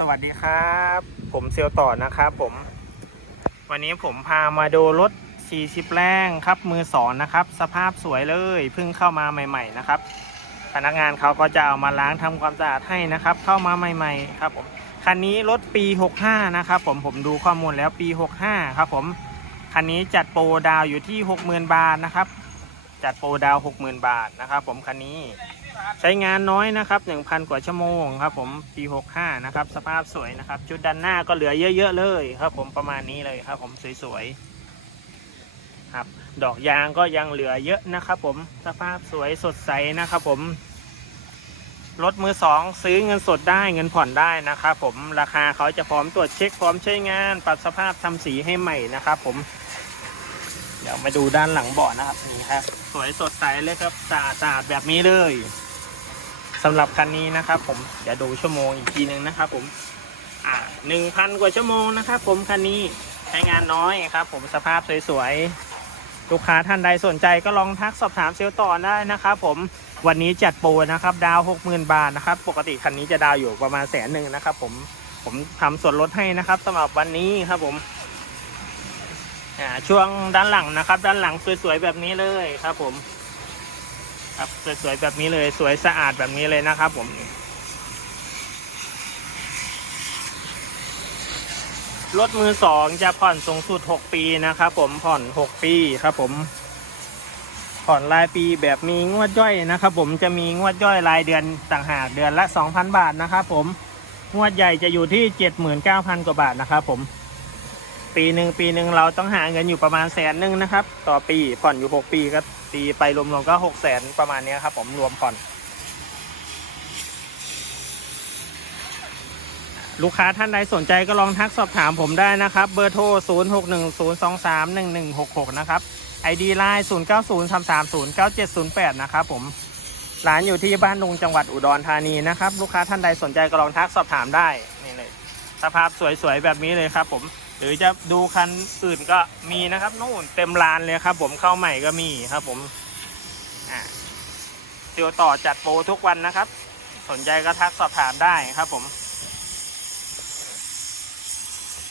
สวัสดีครับ ผมเซียวต่อนะครับผม วันนี้ผมพามาดูรถ 40 แรงครับมือสองนะครับ สภาพสวยเลยเพิ่งเข้ามาใหม่ ๆ นะครับ พนักงานเขาก็จะเอามาล้างทำความสะอาดให้นะครับ เข้ามาใหม่ ๆ ครับผมคันนี้รถปี 65 นะครับผมผมดูข้อมูลแล้วปี 65 ครับผมคันนี้จัดโปรดาวอยู่ที่ 60,000 บาทนะครับ จัดโปรดาว60,000 บาทนะครับผมคันนี้ใช้งานน้อยนะครับ 1,000 กว่าชั่วโมงครับผมปี 65 นะครับ สภาพสวยนะครับ ชุดด้านหน้าก็เหลือเยอะ ๆ เลยครับ ผมประมาณนี้เลยครับผมสวยๆครับ ดอกยางก็ยังเหลือเยอะนะครับผมสภาพสวยสดใสนะครับผมรถมือสองซื้อเงินสดได้เงินผ่อนได้นะครับผมราคาเขาจะพร้อมตรวจเช็คพร้อมใช้งาน ปรับสภาพทำสีให้ใหม่นะครับผม ดี๋ยวมาดูด้านหลังเบาะนะครับนี่ครับ สวยสดใสเลยครับสะอาดสะอาดแบบนี้เลยสำหรับคันนี้นะครับ ผมเดี๋ยวดูชั่วโมงอีกทีหนึ่งนะครับ ผม อ่าหนึ่งพันกว่าชั่วโมงนะครับ ผมคันนี้ใช้งานน้อยครับ ผมสภาพสวยๆลูกค้าท่านใดสนใจก็ลองทักสอบถามเซลล์ต่อได้นะครับผมวันนี้จัดโปรนะครับ ดาวหกหมื่นบาทนะครับ ปกติคันนี้จะดาวอยู่ประมาณแสนหนึ่งนะครับ ผมผมทำส่วนลดให้นะครับสำหรับวันนี้ครับผม อ่าช่วงด้านหลังนะครับ ด้านหลังสวยๆแบบนี้เลยครับ ผม ครับสวยๆแบบนี้เลยสวยสะอาดแบบนี้เลยนะครับ ผมรถมือสองจะผ่อนสูงสุด6ปีนะครับผมผ่อน6ปีครับ ผม ผ่อนรายปีแบบมีงวดย่อยนะครับ ผมจะมีงวดย่อยรายเดือนต่างหากเดือนละ2,000บาทนะครับผมงวดใหญ่จะอยู่ที่79,000กว่าบาทนะครับผม ปีหนึ่งปีหนึ่งเราต้องหาเงินอยู่ประมาณแสนหนึ่งนะครับ ต่อปีผ่อนอยู่หกปีก็ตีไปรวมๆก็หกแสนประมาณเนี้ยครับ ผมรวมผ่อน ลูกค้าท่านใดสนใจก็ลองทักสอบถามผมได้นะครับ เบอร์โทร 0 6 1 0 2 3 1 1 6 6 นะครับ ID Line 0 9 0 3 3 0 9 7 0 8 นะครับผมร้านอยู่ที่บ้านดุงจังหวัดอุดรธานีนะครับ ลูกค้าท่านใดสนใจก็ลองทักสอบถามได้นี่เลยสภาพสวยๆแบบนี้เลยครับผม หรือจะดูคันอื่นก็มีนะครับนู่นเต็มลานเลยครับ ผมเข้าใหม่ก็มีครับ ผมอ่าเตียวต่อจัดโปรทุกวันนะครับ สนใจก็ทักสอบถามได้ครับ ผม